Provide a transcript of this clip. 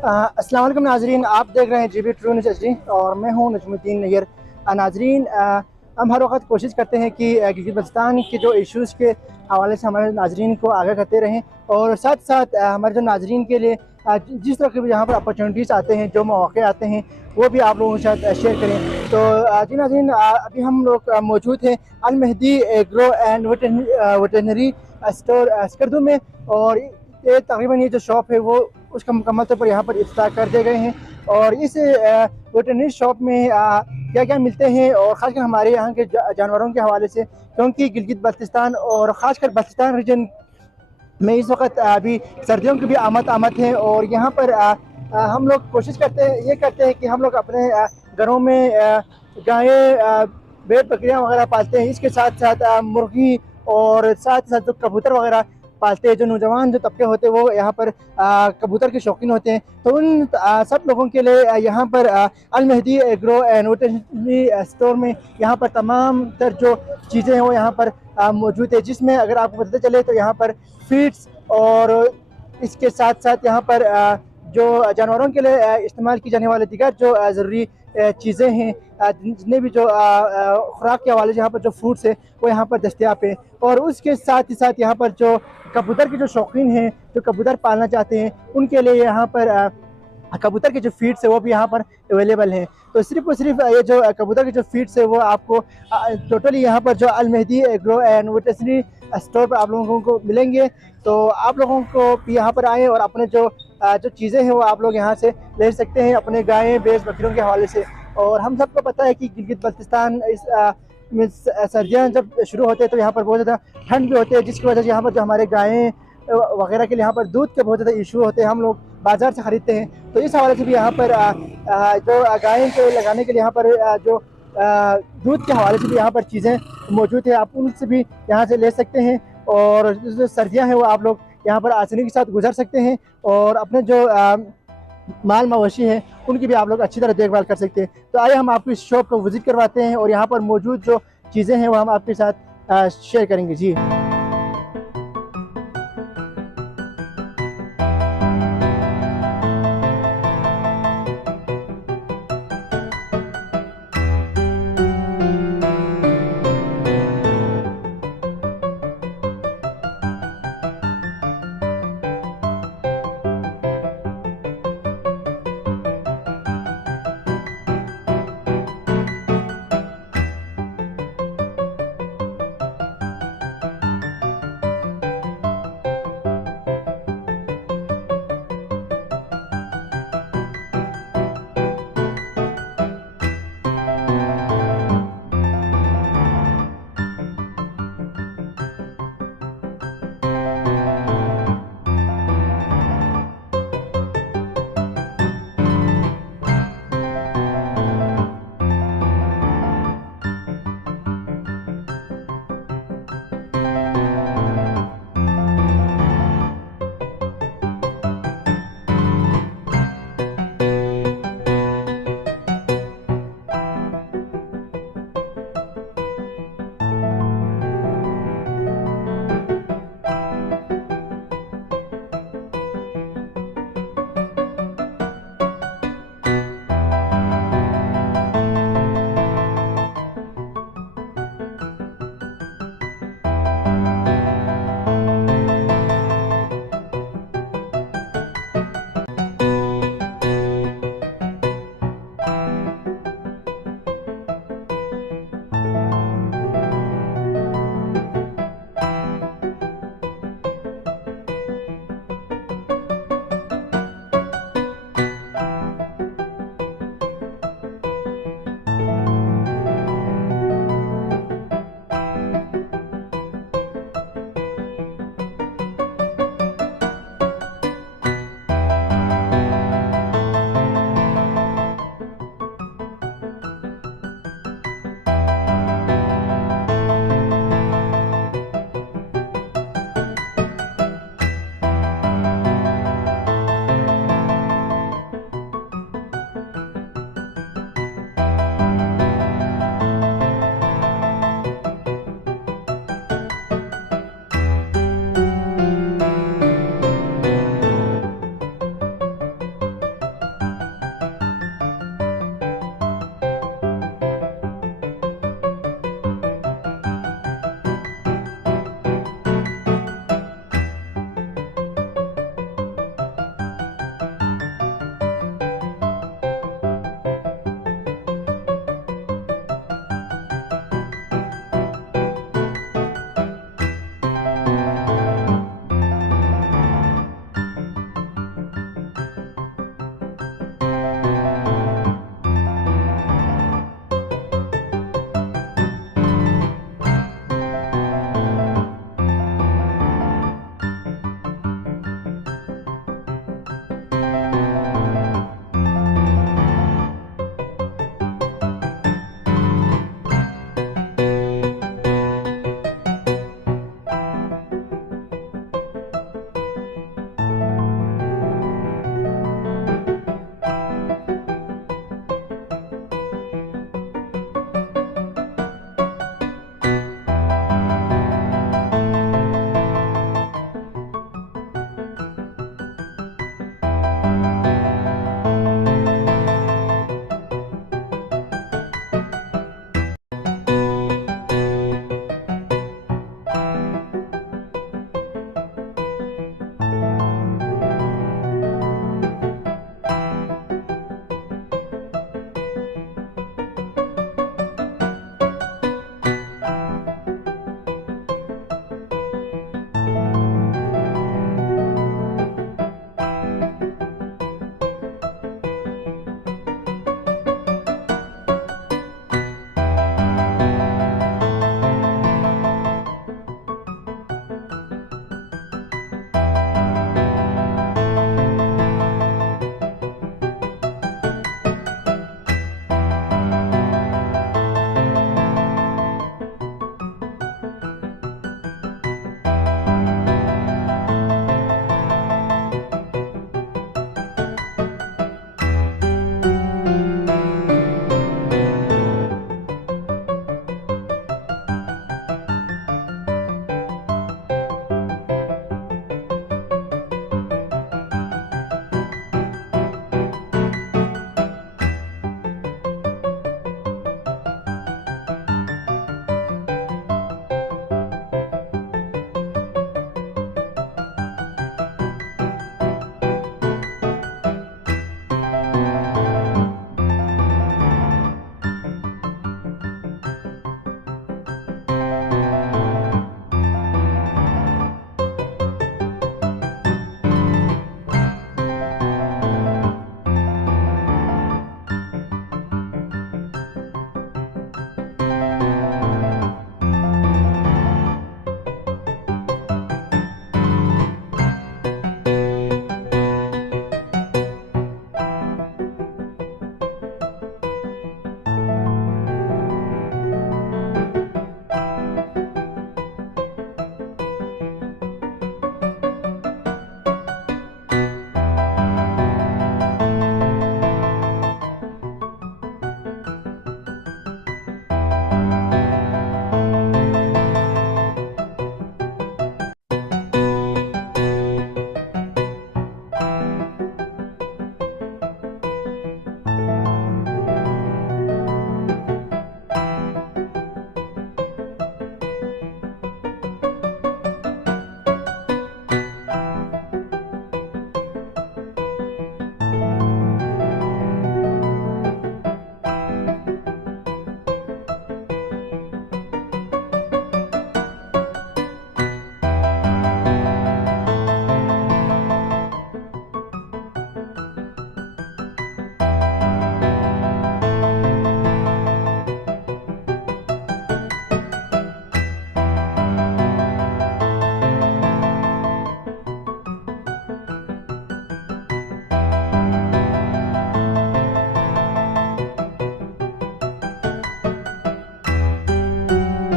अस्सलाम वालेकुम नाजरीन, आप देख रहे हैं GB ट्रू न्यूज़ HD और मैं हूं नजमुद्दीन नैयर। नाजरीन, हम हर वक्त कोशिश करते हैं कि गिलगित बल्तिस्तान के जो इश्यूज़ के हवाले से हमारे नाजरीन को आगाह करते रहें और साथ साथ हमारे जो नाजरीन के लिए जिस तरह के भी यहाँ पर अपॉर्चुनिटीज़ आते हैं, जो मौके आते हैं, वो भी आप लोगों के साथ शेयर करें। तो जी नाजरीन, अभी हम लोग मौजूद हैं Al Mehdi agro and veterinary store Skardu में, और ये तकरीबन ये जो शॉप है वो उसका मुकम्मल तौर पर यहाँ पर इफ्तिताह कर दिए गए हैं। और इस वेटरनरी शॉप में क्या क्या मिलते हैं, और ख़ासकर हमारे यहाँ के जानवरों के हवाले से, क्योंकि गिलगित बल्तिस्तान और ख़ासकर बल्तिस्तान रीजन में इस वक्त अभी सर्दियों की भी आमद है। और यहाँ पर हम लोग कोशिश करते हैं कि हम लोग अपने घरों में गायें, भेड़ बकरियाँ वगैरह पालते हैं। इसके साथ साथ मुर्गी और साथ साथ जो कबूतर वगैरह पालते हैं। जो नौजवान जो तबके होते हैं वो यहाँ पर कबूतर के शौकीन होते हैं। तो उन सब लोगों के लिए यहाँ पर Al Mehdi agro and veterinary store में यहाँ पर तमाम तर जो चीज़ें हैं वो यहाँ पर मौजूद है, जिसमें अगर आपको पता चले तो यहाँ पर फीड्स और इसके साथ साथ यहाँ पर जो जानवरों के लिए इस्तेमाल की जाने वाले दीगर जो ज़रूरी चीज़ें हैं, जितने भी जो खुराक के हवाले से यहाँ पर जो फूड्स है वो यहाँ पर दस्तियाब है। और उसके साथ ही साथ यहाँ पर जो कबूतर के जो शौकीन हैं, जो कबूतर पालना चाहते हैं, उनके लिए यहाँ पर कबूतर के जो फीड्स है वो भी यहाँ पर अवेलेबल हैं। तो सिर्फ और सिर्फ ये जो कबूतर के जो फीड्स है वो आपको टोटली यहाँ पर जो Al Mehdi agro and veterinary store पर आप लोगों को मिलेंगे। तो आप लोगों को भी यहाँ पर आएँ और अपने जो चीज़ें हैं वो आप लोग यहाँ से ले सकते हैं, अपने गायें भैंस बकरियों के हवाले से। और हम सबको पता है कि गिलगित बल्तिस्तान में सर्दियाँ जब शुरू होते हैं तो यहाँ पर बहुत ज़्यादा ठंड भी होती है, जिसकी वजह से यहाँ पर जो हमारे गायें वगैरह के लिए यहाँ पर दूध के बहुत ज़्यादा इशू होते हैं, हम लोग बाज़ार से ख़रीदते हैं। तो इस हवाले से भी यहाँ पर जो गायें के लगाने के लिए यहाँ पर जो दूध के हवाले से भी यहाँ पर चीज़ें मौजूद है, आप उनसे भी यहाँ से ले सकते हैं। और जो सर्दियाँ हैं वो आप लोग यहाँ पर आसानी के साथ गुजर सकते हैं और अपने जो माल मवेशी हैं उनकी भी आप लोग अच्छी तरह देखभाल कर सकते हैं। तो आइए हम आपको इस शॉप को विज़िट करवाते हैं और यहाँ पर मौजूद जो चीज़ें हैं वो हम आपके साथ शेयर करेंगे। जी।